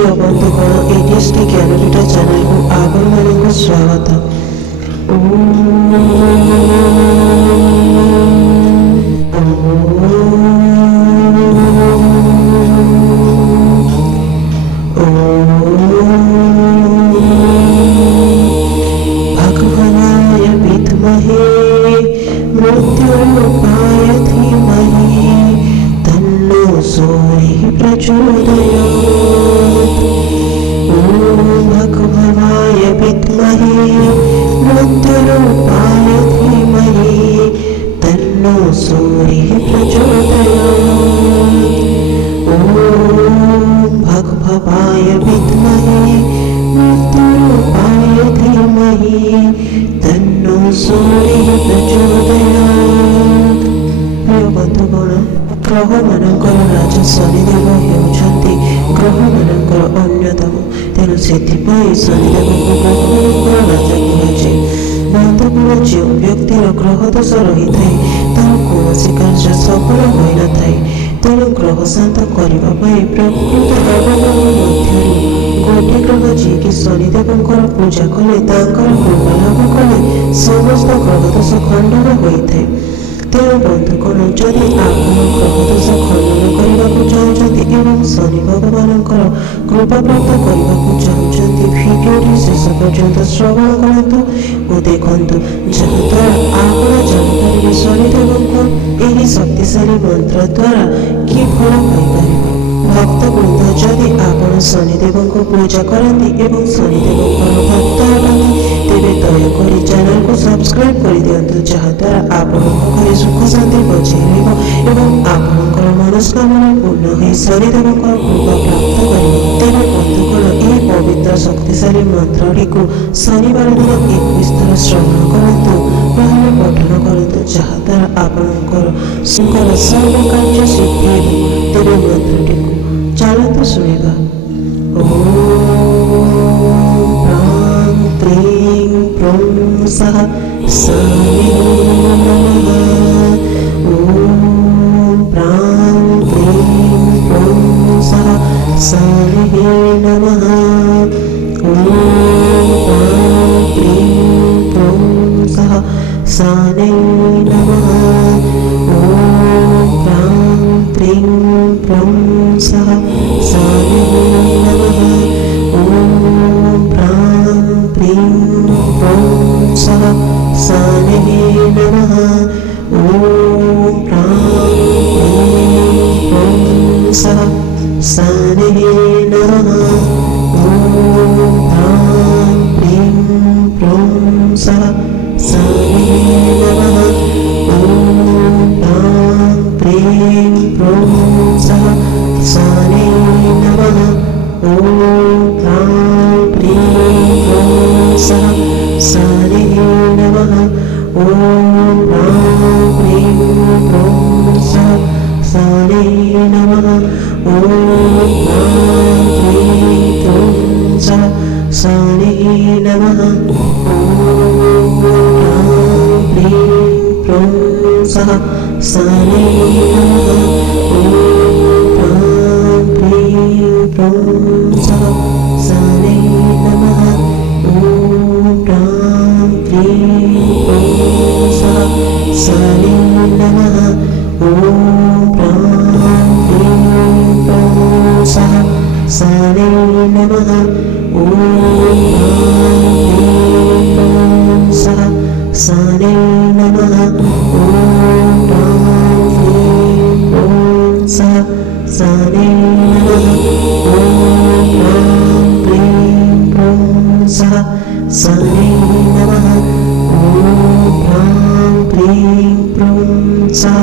प्रिय बंधुगण एटीएसटी ज्ञानपीठ चैनल को आपण मानक स्वागत। भगवानाय विद्महे मृत्युरूपाय धीमहि तन्नो सूर्यः प्रचोदयात्। भगवानाय विद्महे मृत्युरूपाय धीमहि तन्नो सूर्यः प्रचोदयात्। भगवानाय विद्महे मृत्युरूपाय धीमहि तन्नो सूर्यः प्रचोदयात्। प्रिय बंधुगण ग्रह मानकर राजा शनिदेव हेउछन्ति ग्रह मानकर अन्यतम, तेणु सेथिपाई शनिदेवଙ୍କୁ ग्रहମାନଙ୍କର ରାଜା କୁହାଯାଏ। ବନ୍ଧୁଗଣ ଯେଉଁ ବ୍ୟକ୍ତିର ଗ୍ରହ ଦୋଷ ରହିଥାଏ ତାର କୌଣସି କାର୍ଯ୍ୟ ସଫଳ ହୋଇନଥାଏ। ତେଣୁ ଗ୍ରହ ଶାନ୍ତ କରିବା ପାଇଁ ପ୍ରକୃତ ଦେବମାନଙ୍କ ମଧ୍ୟରୁ ଗୋଟିଏ ଗ୍ରହ ଯିଏକି ଶନିଦେବଙ୍କର ପୂଜା କଲେ ତାଙ୍କର କୃପା ଲାଭ କଲେ ସମସ୍ତ ଗ୍ରହ ଦୋଷ ଖଣ୍ଡନ ହୋଇଥାଏ। ତେଣୁ ବନ୍ଧୁଗଣ ଯଦି ଆପଣ ଗ୍ରହ ଦୋଷ ଖଣ୍ଡନ କରିବାକୁ ଚାହୁଁଛନ୍ତି ଏବଂ ଶନି ଭଗବାନଙ୍କର କୃପା ପ୍ରାପ୍ତ କରିବାକୁ ଚାହୁଁଛନ୍ତି ଭିଡ଼ିଓଟି ଶେଷ ପର୍ଯ୍ୟନ୍ତ ଶ୍ରବଣ କରନ୍ତୁ ଓ ଦେଖନ୍ତୁ, ଯାହାଦ୍ୱାରା ଆପଣ ଜାଣିପାରିବେ ଶନିଦେବଙ୍କ ଏହି ଶକ୍ତିଶାଳୀ ମନ୍ତ୍ର ଦ୍ୱାରା କି ଫଳ ପାଇପାରିବେ। ଭକ୍ତବୃନ୍ଦ ଯଦି ଆପଣ ଶନିଦେବଙ୍କୁ ପୂଜା କରନ୍ତି ଏବଂ ଶନିଦେବଙ୍କର ଭକ୍ତ ହେବାନି ତେବେ ଦୟାକରି ଚ୍ୟାନେଲକୁ ସବସ୍କ୍ରାଇବ୍ କରିଦିଅନ୍ତୁ, ଯାହାଦ୍ୱାରା ଆପଣଙ୍କ ଘରେ ସୁଖ ଶାନ୍ତି ବଜାୟ ରହିବ ଏବଂ ଆପଣଙ୍କର ମନସ୍କାମନା ପୂର୍ଣ୍ଣ ହୋଇ ଶନିଦେବଙ୍କର କୃପା ପ୍ରାପ୍ତ କରିବ। ତେବେ ବନ୍ଧୁଗଣ ଏହି ପବିତ୍ର ଶକ୍ତିଶାଳୀ ମନ୍ତ୍ରଟିକୁ ଶନିବାର ଦିନ 21 ଥର ଶ୍ରବଣ କରନ୍ତୁ, ନହେଲେ ପଠନ କରନ୍ତୁ, ଯାହାଦ୍ୱାରା ଆପଣଙ୍କର ସର୍ବ କାର୍ଯ୍ୟ ସିଦ୍ଧି ହେବ। ତେବେ ମନ୍ତ୍ରଟିକୁ ଚାଲନ୍ତୁ ଶୁଣିବା। ଓମ୍ ପ୍ରାଂ ପ୍ରିଂ ପ୍ରଂ ସଃ ଶନିଃ ନମଃ। ଓମ୍ ପ୍ରାଂ ପ୍ରିଂ ପ୍ରଂ ସଃ ଶନିଃ ନମଃ। ଓମ୍ ପ୍ରାଂ ପ୍ରିଂ ପ୍ରଂ ସଃ ଶନିଃ ନମଃ। ଓମ୍ ପ୍ରାଂ ପ୍ରିଂ ପ୍ରଂ ସଃ ଶନିଃ ନମଃ। ଓମ୍ ପ୍ରାଂ ପ୍ରିଂ ପ୍ରଂ ସଃ ଶନିଃ ନମଃ। ଓମ୍ ପ୍ରାଂ ପ୍ରିଂ ପ୍ରଂ ସଃ ଶନିଃ ନମଃ। ଓମ୍ ପ୍ରାଂ ପ୍ରିଂ ପ୍ରଂ ସଃ ଶନିଃ ନମଃ। ଓମ୍ ପ୍ରାଂ ପ୍ରିଂ ପ୍ରଂ ସଃ ଶନିଃ ନମଃ। ଓମ୍ ପ୍ରାଂ ପ୍ରିଂ ପ୍ରଂ ସଃ ଶନିଃ ନମଃ। ଓମ୍ ପ୍ରାଂ ପ୍ରିଂ ପ୍ରଂ ସଃ ଶନିଃ ନମଃ। ଓମ୍ ପ୍ରାଂ ପ୍ରିଂ ପ୍ରଂ ସଃ ଶନିଃ ନମଃ। ଓମ୍ ପ୍ରାଂ ପ୍ରିଂ ପ୍ରଂ ସଃ ଶନିଃ ନମଃ। ଓମ୍ ପ୍ରାଂ ପ୍ରିଂ ପ୍ରଂ ସଃ ଶନିଃ ନମଃ। ଓମ୍ ପ୍ରାଂ ପ୍ରିଂ ପ୍ରଂ ସଃ ଶନିଃ ନମଃ। ଓମ୍ ପ୍ରାଂ ପ୍ରିଂ ପ୍ରଂ ସଃ ଶନିଃ ନମଃ। ଓମ୍ ପ୍ରାଂ ପ୍ରିଂ ପ୍ରଂ ସଃ ଶନିଃ ନମଃ। ଓମ୍ ପ୍ରାଂ ପ୍ରିଂ ପ୍ରଂ ସଃ ଶନିଃ ନମଃ। ଓମ୍ ପ୍ରାଂ ପ୍ରିଂ ପ୍ରଂ ସଃ ଶନିଃ ନମଃ। ଓମ୍ ପ୍ରାଂ ପ୍ରିଂ ପ୍ରଂ ସଃ